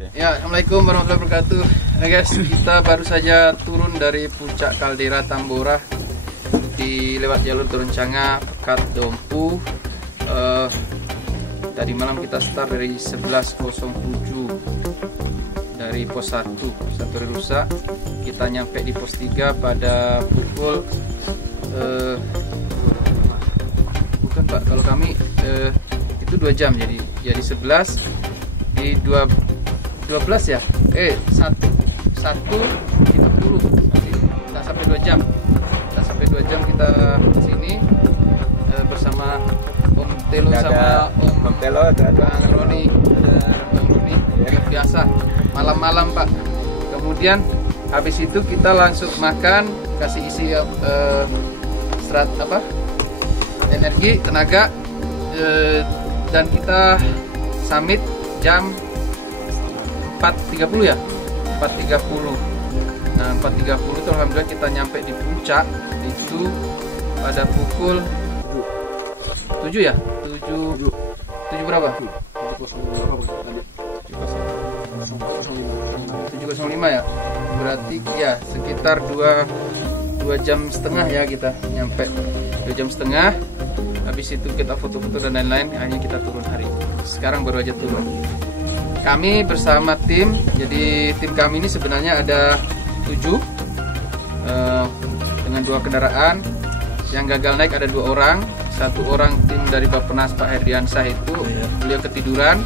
Ya, Assalamualaikum warahmatullahi wabarakatuh. Nah guys, kita baru saja turun dari puncak kaldera Tambora di lewat jalur Toroncanga, Pekat, Dompu. Tadi malam kita start dari 11.07 dari pos 1 Satu Rusak. Kita nyampe di pos 3 pada pukul bukan Pak, kalau kami itu 2 jam, jadi 11 di 12 ya, 1:30 kita sampai 2 jam. Kita sampai 2 jam kita sini bersama Om Telo sama Om Telo, Bang Roni, Bang Roni biasa malam-malam Pak. Kemudian habis itu kita langsung makan, kasih isi energi, tenaga, dan kita summit jam 4.30 ya, 4.30. Nah 4.30 itu alhamdulillah kita nyampe di puncak itu pada pukul 7 ya, 7 berapa? 7.05 ya, berarti ya sekitar 2 jam setengah ya kita nyampe, 2 jam setengah. Habis itu kita foto-foto dan lain-lain, hanya kita turun hari ini. Sekarang baru aja turun. Kami bersama tim, jadi tim kami ini sebenarnya ada 7 dengan 2 kendaraan. Yang gagal naik ada 2 orang. 1 orang tim dari Bappenas Pak Herdiansah itu beliau ketiduran,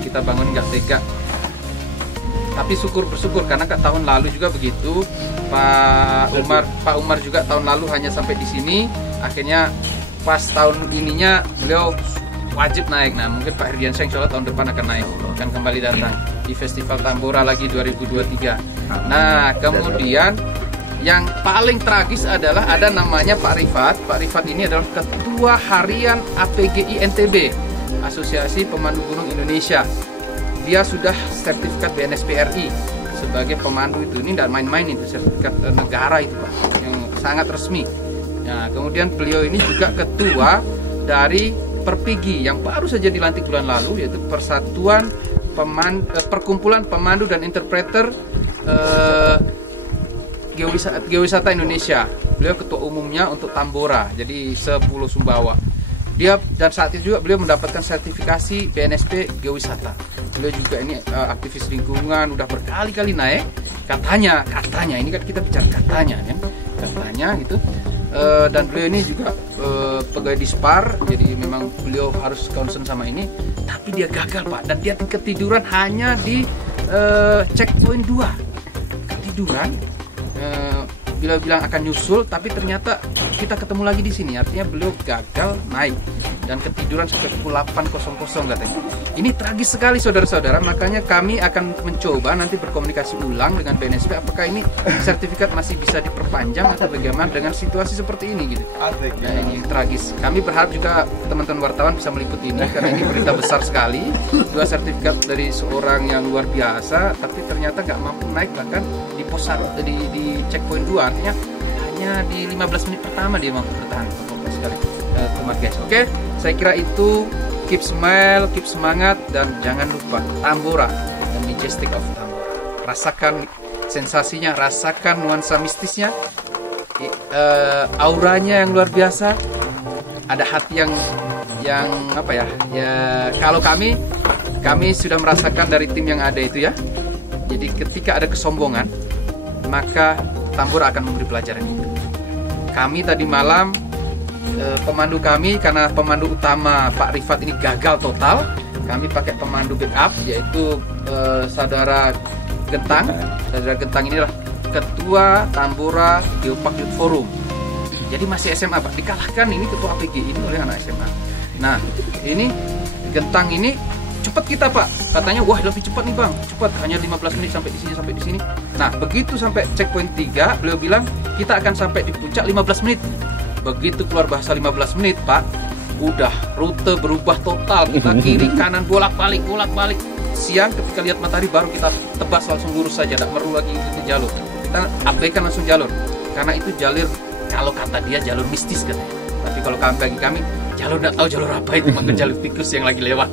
kita bangun nggak tega. Tapi bersyukur karena tahun lalu juga begitu. Pak Umar juga tahun lalu hanya sampai di sini. Akhirnya pas tahun ininya beliau wajib naik. Nah mungkin Pak Herdiansah insya Allah tahun depan akan naik, akan kembali datang di Festival Tambora lagi 2023. Nah kemudian yang paling tragis adalah ada namanya Pak Rifat. Pak Rifat ini adalah Ketua Harian APGI NTB, Asosiasi Pemandu Gunung Indonesia. Dia sudah sertifikat BNSP-RI sebagai pemandu itu. Ini tidak main-main, itu sertifikat negara itu Pak, yang sangat resmi. Nah kemudian beliau ini juga ketua dari Perpigi yang baru saja dilantik bulan lalu, yaitu Persatuan Perkumpulan Pemandu dan Interpreter Geowisata Indonesia. Beliau ketua umumnya untuk Tambora, jadi 10 Sumbawa. Dia dan saat itu juga beliau mendapatkan sertifikasi BNSP Geowisata. Beliau juga ini aktivis lingkungan, udah berkali-kali naik. Katanya ini kan kita bicara katanya gitu. Dan beliau ini juga pegawai Dispar, jadi memang beliau harus concern sama ini, tapi dia gagal Pak, dan dia ketiduran hanya di checkpoint 2. Ketiduran, beliau bilang akan nyusul, tapi ternyata kita ketemu lagi di sini, artinya beliau gagal naik dan ketiduran sampai pukul 8.00 katanya. Ini tragis sekali saudara-saudara, makanya kami akan mencoba nanti berkomunikasi ulang dengan BNSP apakah ini sertifikat masih bisa diperpanjang atau bagaimana dengan situasi seperti ini gitu. Nah ini yang tragis. Kami berharap juga teman-teman wartawan bisa meliput ini karena ini berita besar sekali. 2 sertifikat dari seorang yang luar biasa, tapi ternyata nggak mampu naik bahkan di pos 1 di checkpoint 2, artinya hanya di 15 menit pertama dia mampu bertahan. Sekali guys. Oke, saya kira itu. Keep smile, keep semangat, dan jangan lupa Tambora, the majestic of Tambora. Rasakan sensasinya, rasakan nuansa mistisnya, auranya yang luar biasa. Ada hati yang apa ya? Ya kalau kami sudah merasakan dari tim yang ada itu ya. Jadi ketika ada kesombongan, maka Tambora akan memberi pelajaran itu. Kami tadi malam pemandu kami, karena pemandu utama Pak Rifat ini gagal total, kami pakai pemandu backup yaitu saudara Gentang. Saudara Gentang inilah ketua Tambora Geopark Youth Forum. Jadi masih SMA Pak, dikalahkan ini ketua APG ini oleh anak SMA. Nah ini Gentang ini cepat kita Pak, katanya wah lebih cepat nih Bang, cepat hanya 15 menit sampai di sini. Nah begitu sampai checkpoint 3 beliau bilang kita akan sampai di puncak 15 menit. Begitu keluar bahasa 15 menit Pak, udah rute berubah total, kita kiri kanan bolak-balik. Siang ketika lihat matahari baru kita tebas langsung lurus saja, tidak perlu lagi ikuti jalur. Kita abaikan langsung jalur, karena itu jalur, kalau kata dia jalur mistis katanya. Tapi kalau bagi kami jalur tidak tahu jalur apa itu, maka jalur tikus yang lagi lewat.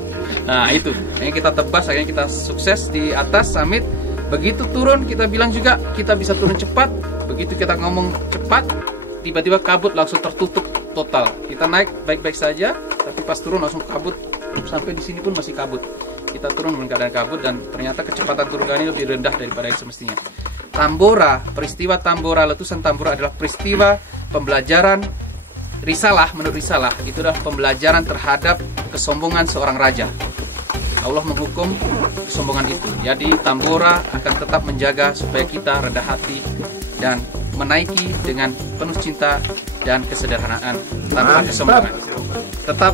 Nah itu yang kita tebas, akhirnya kita sukses di atas summit. Begitu turun kita bilang juga kita bisa turun cepat. Begitu kita ngomong cepat, tiba-tiba kabut langsung tertutup total. Kita naik baik-baik saja, tapi pas turun langsung kabut. Sampai di sini pun masih kabut. Kita turun dengan keadaan kabut dan ternyata kecepatan turun kami lebih rendah daripada yang semestinya. Tambora, peristiwa Tambora, letusan Tambora adalah peristiwa pembelajaran risalah. Menurut risalah itu adalah pembelajaran terhadap kesombongan seorang raja. Allah menghukum kesombongan itu. Jadi Tambora akan tetap menjaga supaya kita rendah hati dan menaiki dengan penuh cinta dan kesederhanaan tanpa kesombongan. Tetap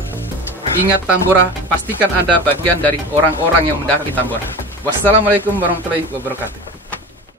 ingat Tambora, pastikan Anda bagian dari orang-orang yang mendaki Tambora. Wassalamualaikum warahmatullahi wabarakatuh.